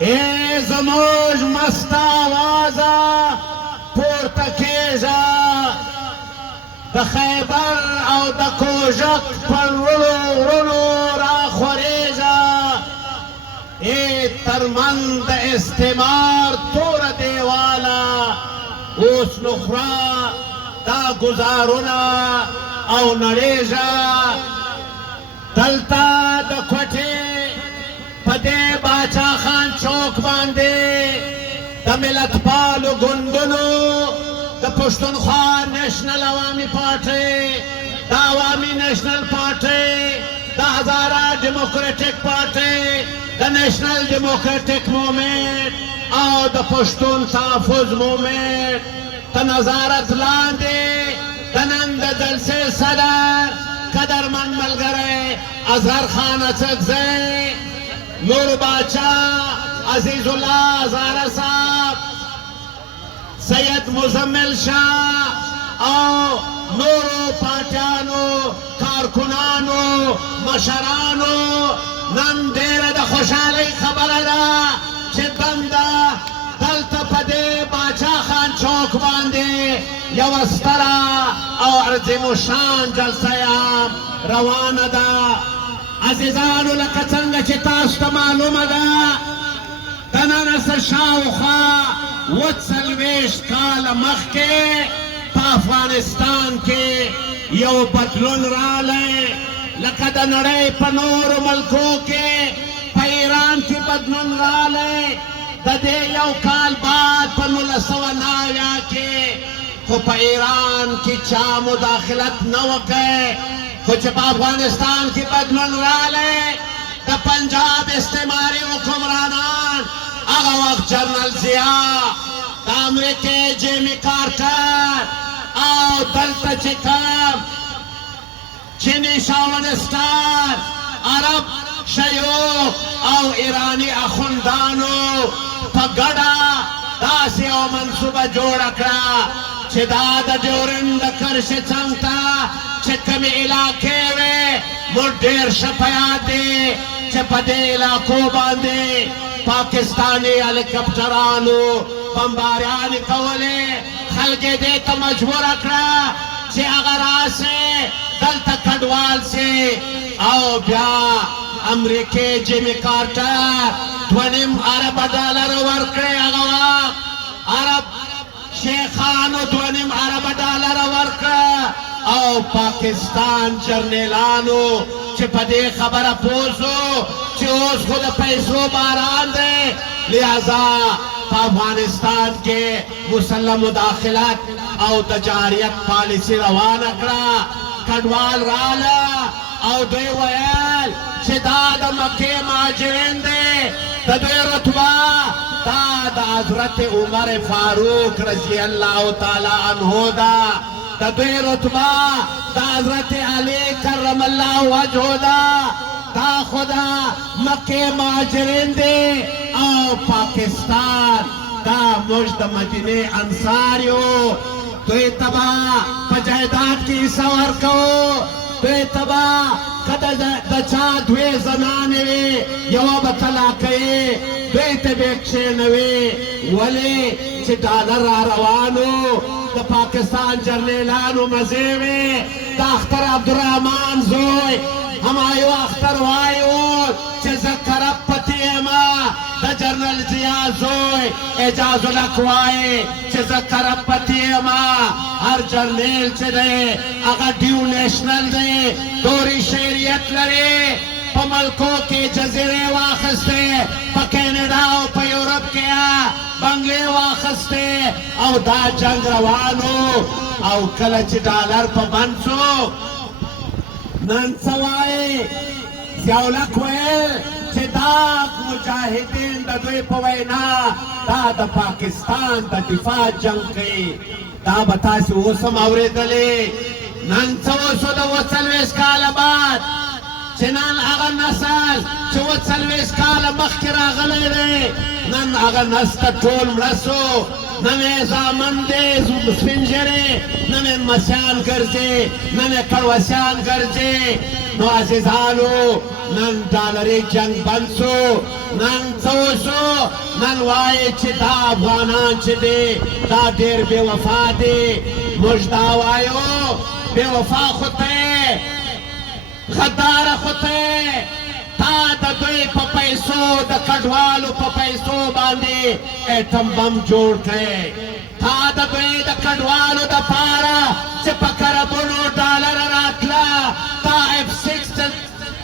ای زموږ مست آوازه پورته کېږه د خیبر او د کوژک پر وړو راخورېږه ای ترمن د استعمار توره دیواله اوس نو خوره دا ګزارونه او نړېږه دلته د کوټې په دې باچا خان چوک باندې د ملت پالو ګوندونو د پښتونخوا نیشنل عوامي پارټۍ د عوامي نیشنل پارټۍ د هزاره ډیموکریټک پارټۍ د نیشنل ډیموکریټک مومنټ او د پښتون تحفظ مومنټ د نظارت لاندې د نن د جلسې صدر قدرمن ملګری اظهر خان اڅکزی نور باچا عزیز الله هزاره صاحب سید مزمل شاه او نورو پارټیانو کارکنانو مشرانو نن ډېره د خوشحالۍ خبره ده چې دنده دلته په دې باچا خان چوک باندې یوه ستره او عظیم الشان جلسه هم روانه ده عزیزانو لکه څنګه چې تاسو ته معلومه ده د نن څه شاوخوا 40 کاله مخکې په افغانستان کې یو بدلون راغلی لکه د نړۍ په نورو ملکو کې په ایران کې بدلون راغلی د دې یو کال بعد په 1990 کې خو په ایران کې چا مداخلت نه وکړی خو چې په افغانستان کې بدلون راغلی د پنجاب استعماري حکمرانان هغه وخت جنرال ضیا د امریکې جیمی کارټر او دلته چې کوم چینی شاونستان عرب شیوخ او ایرانی اخوندانو په ګډه داسې یوه منصوبه جوړه کړه چې دا د ډیورنډ د کرښې څنګ ته چې کومې علاقې وې موږ ډېر ښه په یاد دی چې په دې علاقو باندې پاکستاني هلیکاپټرانو بمباریانې کولې خلک یې دې ته مجبوره کړه چې هغه راسې دلته کډوال سي او بیا امریکې جیمی کارټر 2.5 ارب ډالر ورکړی هغه وخت عرب شیخانو 2.5 ارب ډالر ورکړه او پاکستان جرنیلانو چې په دې خبره پوه شو چې اوس خو د پیسو باران دی لہذا په افغانستان کې مسلح مداخلت او د جاریت پالیسي روانه کړه کډوال راله او دوی ویل چې دا د مکې مهاجرین دی د دوی رتبه دا د حضرت عمر فاروق رضی الله تعالی عنه ده د دوی رتبه د حضرت علی کرم الله وجهه ده دا خدا مکې مهاجرین دی او پاکستان دا موږ د مدینې انصار یو دوی تبا په جایداد کې حصه ورکوو دوی تبا که د چا دوی زنانې وي یوه به طلاقوي دوی ته به یې کښېنوي ولې چې ډالر را روانو د پاکستان جرنیلانو مزې وې د اختر عبدالرحمن زوی همایو اختر وایو چې زه کرب پتی یمه د جنرال ضیا زوی اجاز الحق وایي چې زه کرب پتی یمه هر جرنیل چې دی هغه ډیو نیشنل دی دوري شهریت لري په ملکو کې جزیرې واخیستې په کینیډا او په یورپ کې بنګلې واخیستې او دا جنګ روانو او کله چې ډالر په بند شو نن څه وایي ضیاءالحق ویل چې دا مجاهدین د دوی په وینا دا د پاکستان د دفاع جنګ کوي دا به تاسې اوس هم اورېدلې نن څه وشو د 40 کاله بعد چې نن هغه نسل چې 40 کاله مخکې راغلی دی نن هغه نسل ټول مړه سو نن یې زامن دی سپین ږیرې نن یې لمسیان ګرځي نن یې کړوسیان ګرځي नो अजीजानो नन डॉलरी जंग बंसो नन सोसो नन वाये चिदा अफगानान चिदे दा देर बेवफा दे मुजदावायो बेवफा खुते गद्दार खुते ता द दोई प पैसो द कढवालो प पैसो बांधे एटम बम जोड़ गए ता द दोई द कढवालो द पारा चिपकर $1 रातला ता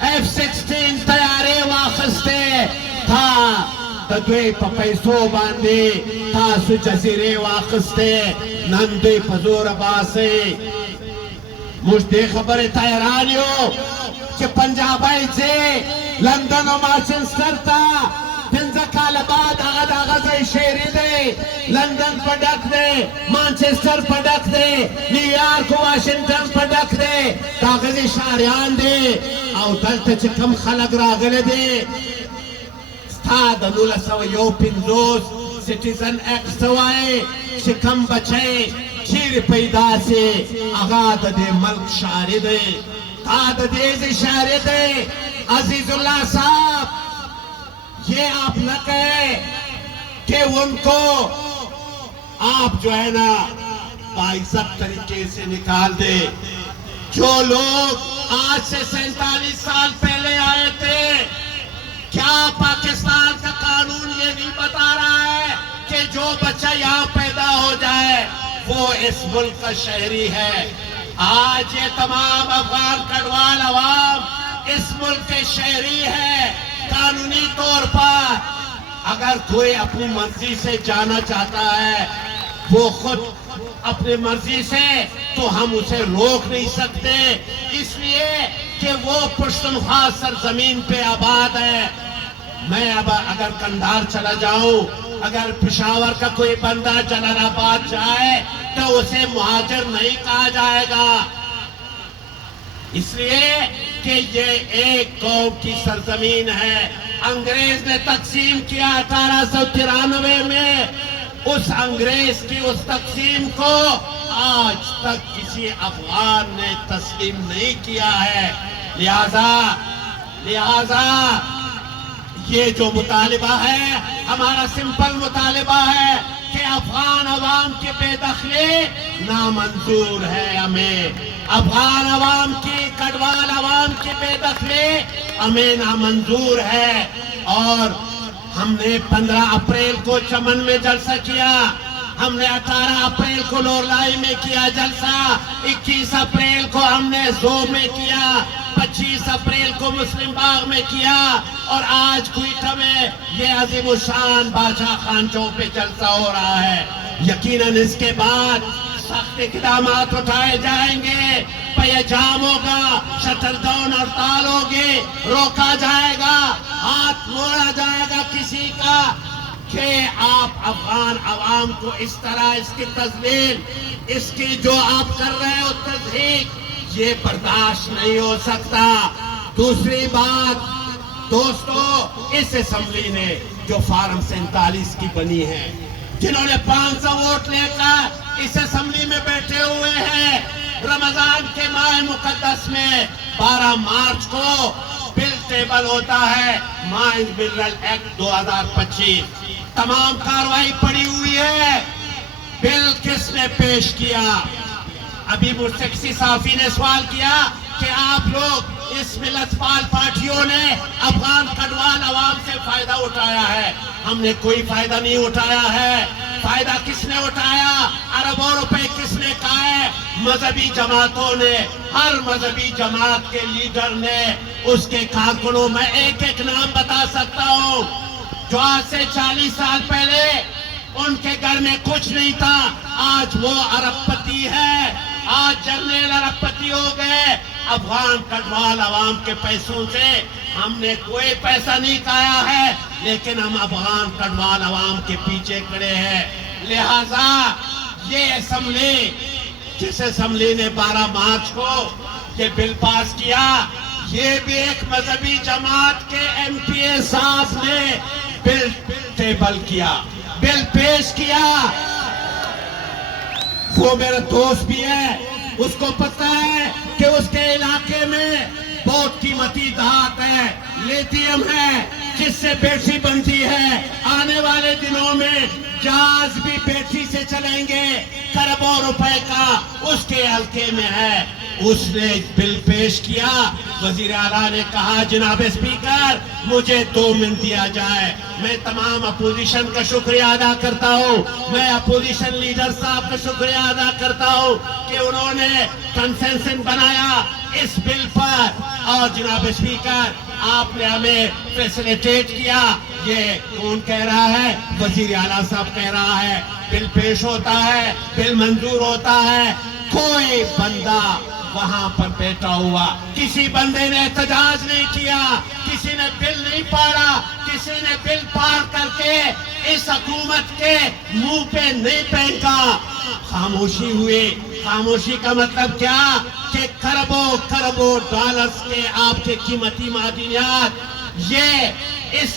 F-16 तैयारे वाखस्ते था द दोई प पैसो बांधे ता सु जजीरे वाखस्ते नन दोई पजोर बासे मुझे खबर तैयारियो कि पंजाबाई से लंदन और मैनचेस्टर था पिंजा काल बाद आगा शेरी दे लंदन पटक दे मैनचेस्टर पटक दे न्यूयॉर्क वाशिंगटन पटक दे कागजी शारियान दे और दलते च कम खलक रागले दे स्टाद अनुला सव यो पिंजोस सिटीजन एक्ट सवाए शिकम बचे खीर पैदा से आगाद दे मल्क शारिद ताद दे शारिद अजीजुल्लाह साहब ये आप न कहे कि उनको आप जो है ना बाइज्जत तरीके से निकाल दे। जो लोग आज से 47 साल पहले आए थे, क्या पाकिस्तान का कानून ये नहीं बता रहा है कि जो बच्चा यहाँ पैदा हो जाए वो इस मुल्क का शहरी है। आज ये तमाम अफगान कड़वाल अवाम इस मुल्क के शहरी है कानूनी तौर पर। अगर कोई अपनी मर्जी से जाना चाहता है वो खुद अपनी मर्जी से, तो हम उसे रोक नहीं सकते, इसलिए कि वो पुख्तनख्वा सरजमीन पे आबाद है। मैं अब अगर कंधार चला जाऊं, अगर पेशावर का कोई बंदा जलालाबाद जाए तो उसे मुहाजिर नहीं कहा जाएगा, इसलिए कि ये एक कौम की सरजमीन है। अंग्रेज ने तकसीम किया 1893 में, उस अंग्रेज की उस तकसीम को आज तक किसी अफगान ने तस्लीम नहीं किया है। लिहाजा ये जो मुतालिबा है हमारा सिंपल मुतालिबा है कि अफगान अवाम की बेदखली नामंजूर है। हमें अफगान अवाम की, कड़वाल अवाम की बेदखली हमें नामंजूर है। और हमने 15 अप्रैल को चमन में जलसा किया, हमने 18 अप्रैल को लोरलाई में किया जलसा, 21 अप्रैल को हमने जोब में किया, 25 अप्रैल को मुस्लिम बाग में किया, और आज क्वेटा में ये अजीमुशान बादशाह खान चौक पे जलसा हो रहा है। यकीनन इसके बाद सख्त इक़दाम उठाए जाएंगे, पहिया जाम होगा, शटर डाउन हड़ताल होगी, रोका जाएगा, हाथ मोड़ा जाएगा किसी का कि आप अफगान अवाम को इस तरह इसकी तज़लील, इसकी जो आप कर रहे हो तज़हीक, ये बर्दाश्त नहीं हो सकता। दूसरी बात दोस्तों, इस असेंबली ने जो फार्म 47 की बनी है, जिन्होंने 500 वोट लेकर इस असेंबली में बैठे हुए हैं, रमजान के माह मुकद्दस में 12 मार्च को बिल टेबल होता है, माइंस मिनरल एक्ट 2025, तमाम कार्रवाई पड़ी हुई है। बिल किसने पेश किया? अभी मुझसे किसी साफी ने सवाल किया कि आप लोग इस मिलत पाल पार्टियों ने अफगान कड़वाल अवाम से फायदा उठाया है। हमने कोई फायदा नहीं उठाया है। फायदा किसने उठाया? अरबों रुपए किसने खाए? मजहबी जमातों ने, हर मजहबी जमात के लीडर ने, उसके कारकुनों में एक एक नाम बता सकता हूँ, जो आज से 40 साल पहले उनके घर में कुछ नहीं था, आज वो अरबपति है, आज जनरल अरबपति हो गए। अफगान कड़वाल अवाम के पैसों से हमने कोई पैसा नहीं खाया है, लेकिन हम अफगान कड़वाल अवाम के पीछे खड़े हैं। लिहाजा ये असेंबली, जिस असेंबली ने 12 मार्च को ये बिल पास किया, ये भी एक मजहबी जमात के एमपीए साहब ने बिल टेबल किया, बिल पेश किया। वो मेरा दोस्त भी है, उसको पता है कि उसके इलाके में बहुत कीमती धात है, लिथियम है, जिससे बैटरी बनती है। आने वाले दिनों में जहाज भी बैटरी से चलेंगे, खरबों रुपए का उसके हल्के में है। उसने बिल पेश किया, वजीर आला ने कहा जनाब स्पीकर मुझे 2 मिनट दिया जाए। मैं तमाम अपोजिशन का शुक्रिया अदा करता हूँ, मैं अपोजिशन लीडर साहब का शुक्रिया अदा करता हूँ कि उन्होंने कंसेंसस बनाया इस बिल पर। और जनाब स्पीकर आपने हमें फैसिलिटेट किया। ये कौन कह रहा है? वजीर आला साहब कह रहा है। बिल पेश होता है, बिल मंजूर होता है, कोई बंदा वहां पर बैठा हुआ, किसी बंदे ने एहतजाज नहीं किया, किसी ने बिल नहीं पाड़ा, किसी ने बिल पार करके इस हुकूमत के मुंह पे नहीं फेंका। खामोशी हुई। खामोशी का मतलब क्या कि खरबों खरबों डॉलर्स के आपके कीमती मादनियात ये इस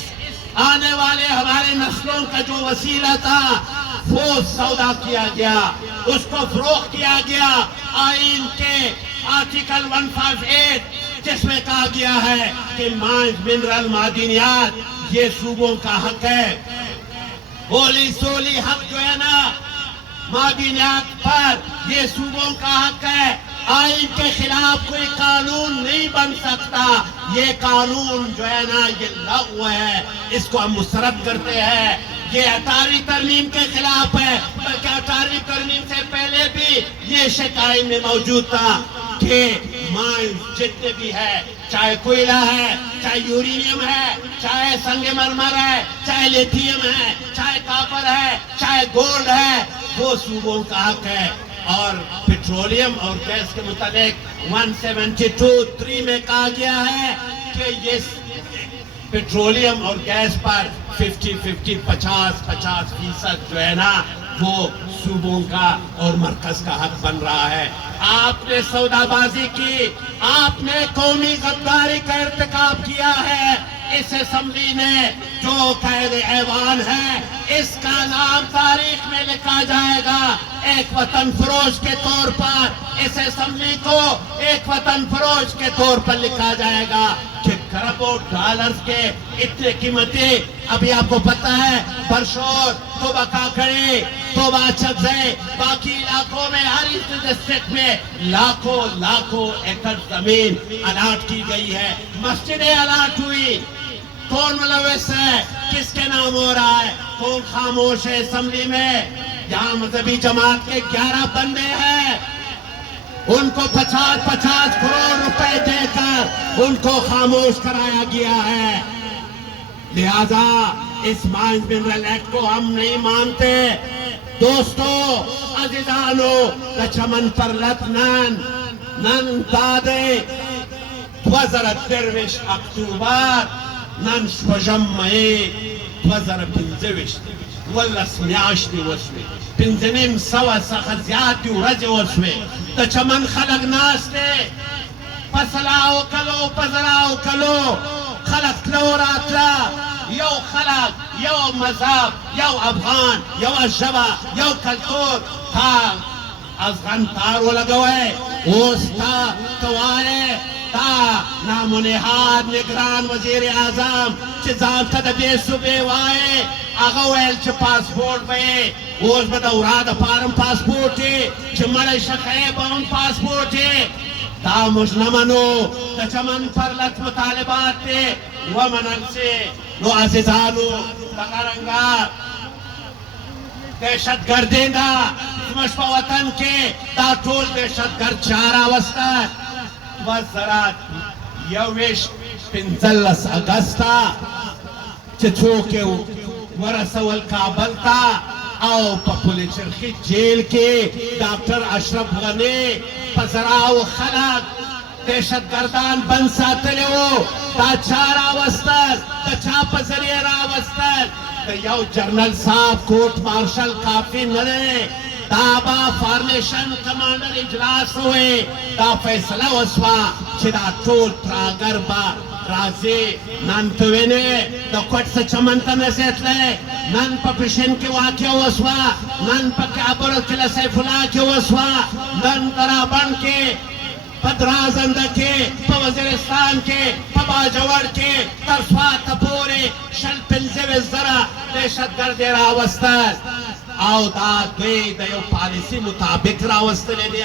आने वाले हमारे नस्लों का जो वसीला था वो सौदा किया गया, उसको फरोख्त किया गया। आइन के आर्टिकल 158 जिसमें कहा गया है कि मिनरल मादनियात ये सूबों का हक है। होली सोली हक जो है ना मादनियात पर, ये सूबों का हक है। आइन के खिलाफ कोई कानून नहीं बन सकता। ये कानून जो है ना ये लागू है, इसको हम मुस्तरद करते हैं। ये 18वीं तरमीम के खिलाफ है, बल्कि 18वीं तरमीम से पहले भी ये शिकायत में मौजूद था कि माइन जितने भी है, चाहे कोयला है, चाहे यूरेनियम है, चाहे संगमरमर है, चाहे लिथियम है, चाहे कॉपर है, चाहे गोल्ड है, वो सूबों का हक है। और पेट्रोलियम और गैस के मुताबिक 172(3) में कहा गया है कि ये पेट्रोलियम और गैस पर 50-50 जो है ना वो सूबों का और मरकज का हक बन रहा है। आपने सौदाबाजी की, आपने कौमी गद्दारी का इर्तिकाब किया है। इस असेंबली ने जो कायदे ऐवान है इसका नाम तारीख में लिखा जाएगा एक वतन फरोश के तौर पर। इस असेंबली को एक वतन फरोश के तौर पर लिखा जाएगा कि खरबों डॉलर्स के इतने कीमती, अभी आपको पता है बरशोर, तोबा काकड़े, तोबा चकजे, बाकी इलाकों में हर डिस्ट्रिक्ट में लाखों एकड़ जमीन अलाट की गई है। मस्जिदें अलाट हुई। कौन मुलविस है? किसके नाम हो रहा है? कौन खामोश है असेंबली में? यहाँ मजहबी जमात के 11 बंदे हैं, उनको 50-50 करोड़ रुपए देकर उनको खामोश कराया गया है। लिहाजा इस माइन मिनरल एक्ट को हम नहीं मानते। दोस्तों अजीजानो चमन पर लतनन नन दादे 2023 अक्टूबर नन शपजम मई 2025 ولس میاشتې وشوې، 5,500 څخه زیاتې ورځې وشوې. د چمن خلک ناست دی، په سلاو کلو په زراو کلو خلک تلو راتله، یو خلک، یو مذهب، یو افغان، یو ژبه، یو کلتور. تا ازغن تار ولګوئ، اوس تا ته وایې تا نامنهاد نگران وزیر اعظم چې ځان ته د دې صوبې وایې هغه ویل چې پاسپورټ به یې اوس به د ورا د پارم پاسپورټ یې چې مړی شخی به هم پاسپورټ یې. دا موږ نه منو. د چمن پرلت مطالبات دی ومنل سي. نو عزیزانو دغه رنګه دهشتګردي ده زموږ په وطن کې دا ټول دهشتګرد چا راوسته. 2015 اگستا چې څوک ورسول کابل ته او په پل چرخي جیل کې ډاکټر اشرف غني په زراو خلک دهشتګردان بند ساتلی وو. دا چا راوستل؟ د چا په ذریعه راوستل؟ د یو جنرل صاحب کوټ مارشل کافي نه دی. دا با فارمیشن کمانډر اجلاس ہوئے، دا فیصله وسوه چې دا ټول تراګر به راځي. نن ته وینې د کوټ څه چمن ته نسې تللی، نن په پشین کې واقع وسوه، نن په کابل کې له سیف الله کې وسوه، نن ترابند کې په درازنده کې په وزیرستان کې په باجوړ کې تر سواته پورې 25 زره دهشتګرد یې راوستل او دا دوی د یو پالیسي مطابق راوستلې دي.